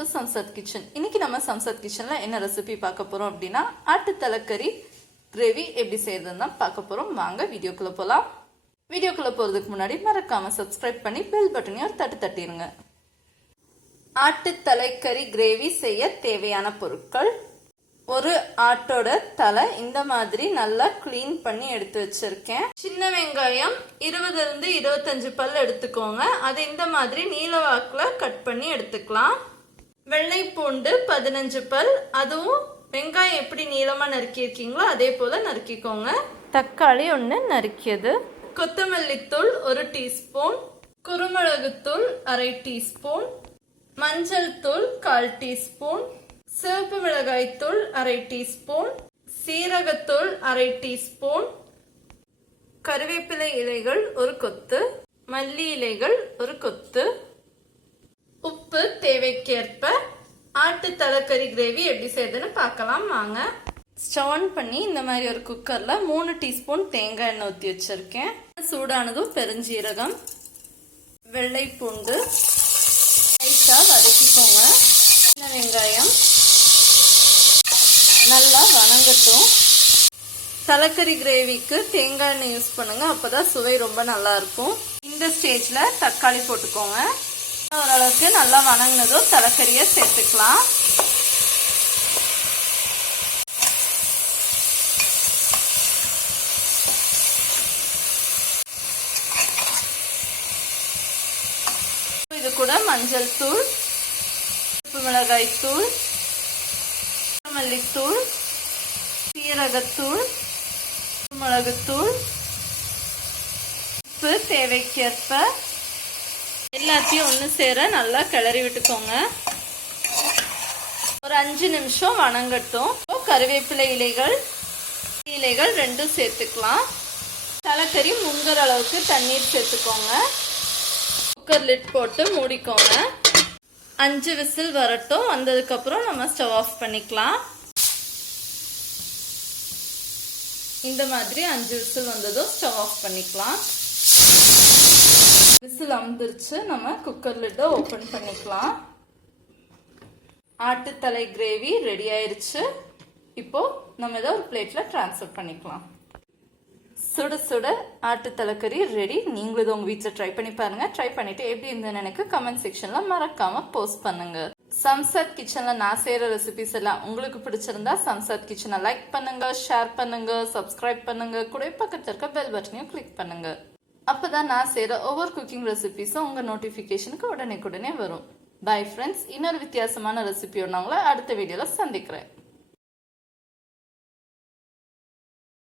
to samsath kitchen. இன்னைக்கு நம்ம samsath kitchenல என்ன ரெசிபி பார்க்க போறோம் அப்படினா ஆட்டு தலக்கறி கிரேவி எப்படி செய்யறதுன்னு தான் பார்க்க போறோம். வாங்க வீடியோக்குள்ள போலாம். வீடியோக்குள்ள போறதுக்கு முன்னாடி மறக்காம subscribe பண்ணி பெல் பட்டனையும் ஒரு தட்டிடுங்க. ஆட்டு தலக்கறி கிரேவி செய்ய தேவையான பொருட்கள்: ஒரு ஆட்டோட தலை இந்த மாதிரி நல்லா க்ளீன் பண்ணி எடுத்து வச்சிருக்கேன். சின்ன வெங்காயம் 20 இருந்து 25 பல் எடுத்துக்கோங்க. அதை இந்த மாதிரி நீல வாக்குல கட் பண்ணி எடுத்துக்கலாம். வெள்ளை பூண்டு 15 பல், அதுவும் வெங்காயம் எப்படி நீளமா நறுக்கி இருக்கீங்களோ அதே போல நறுக்கிக்கோங்க. தக்காளி 1 நறுக்கியது. கொத்தமல்லி தூள் 1 டீஸ்பூன், குருமிளகு தூள் 1/2 டீஸ்பூன், மஞ்சள் தூள் 1/4 டீஸ்பூன், சிவப்பு மிளகாய் தூள் 1/2 டீஸ்பூன், சீரகத்தூள் 1/2 டீஸ்பூன், கருவேப்பிலை இலைகள் 1 கொத்து, மல்லி இலைகள் 1 கொத்து, உப்பு தேவைக்கேற்ப. ஆட்டு தலக்கறி கிரேவி எப்படி செய்யுதுன்னு பார்க்கலாம் வாங்க. ஸ்டவ் ஆன் பண்ணி இந்த மாதிரி ஒரு குக்கர்ல 3 டீஸ்பூன் தேங்காய் எண்ணெய் ஊற்றி வச்சிருக்கேன். சூடானதும் பெருஞ்சீரகம், வெள்ளை பூண்டு லைட்டா வதக்கிக்கோங்க. சின்ன வெங்காயம் நல்லா வணங்கட்டும். தலக்கறி கிரேவிக்கு தேங்காய் எண்ணெய் யூஸ் பண்ணுங்க, அப்பதான் சுவை ரொம்ப நல்லா இருக்கும். இந்த ஸ்டேஜ்ல தக்காளி போட்டுக்கோங்க. ஓரளவுக்கு நல்லா வணங்கினதும் தலக்கறியை சேர்த்துக்கலாம். இது கூட மஞ்சள் தூள், உப்பு மிளகாய் தூள், மல்லித்தூள், சீரகத்தூள், மிளகுத்தூள், உப்பு தேவைக்கேற்ப எல்லாத்தையும் ஒன்று சேர நல்லா கிளறி விட்டுக்கோங்க. ஒரு 5 நிமிஷம் வணங்கட்டும். கருவேப்பிலை இலைகள் 2 சேர்த்துக்கலாம். தலக்கறி முங்குற அளவுக்கு தண்ணீர் சேர்த்துக்கோங்க. குக்கர் லிட் போட்டு மூடிக்கோங்க. 5 விசில் வரட்டும். வந்ததுக்கு அப்புறம் நம்ம ஸ்டவ் ஆஃப் பண்ணிக்கலாம். இந்த மாதிரி 5 விசில் வந்ததும் ஸ்டவ் ஆஃப் பண்ணிக்கலாம். விசில் அமர்ந்துருச்சு. நம்ம குக்கர் லிட்டை ஓபன் பண்ணிக்கலாம். ஆட்டு தலை கிரேவி ரெடி ஆயிருச்சு. இப்போ நம்ம இதை ஒரு பிளேட்ல டிரான்ஸ்ஃபர் பண்ணிக்கலாம். சுட சுட ஆட்டு தலக்கறி ரெடி. நீங்களும் இதை உங்க வீட்டில் ட்ரை பண்ணி பாருங்க. ட்ரை பண்ணிட்டு எப்படி இருந்ததுன்னு எனக்கு கமெண்ட் செக்ஷன்ல மறக்காம போஸ்ட் பண்ணுங்க. சம்சாத் கிச்சன்ல நான் செய்யற ரெசிபிஸ் எல்லாம் உங்களுக்கு பிடிச்சிருந்தா சம்சாத் கிச்சனை லைக் பண்ணுங்க, ஷேர் பண்ணுங்க, சப்ஸ்கிரைப் பண்ணுங்க. கூட பக்கத்துல இருக்க பெல் பட்டனையும் கிளிக் பண்ணுங்க. அப்பதான் நான் செய்யற ஒவ்வொரு குக்கிங் ரெசிபிஸும் உங்க நோட்டிபிகேஷனுக்கு உடனே வரும். Bye friends. இன்னொரு வித்தியாசமான ரெசிபியோட நான் உங்களை அடுத்த வீடியோல சந்திக்கிறேன்.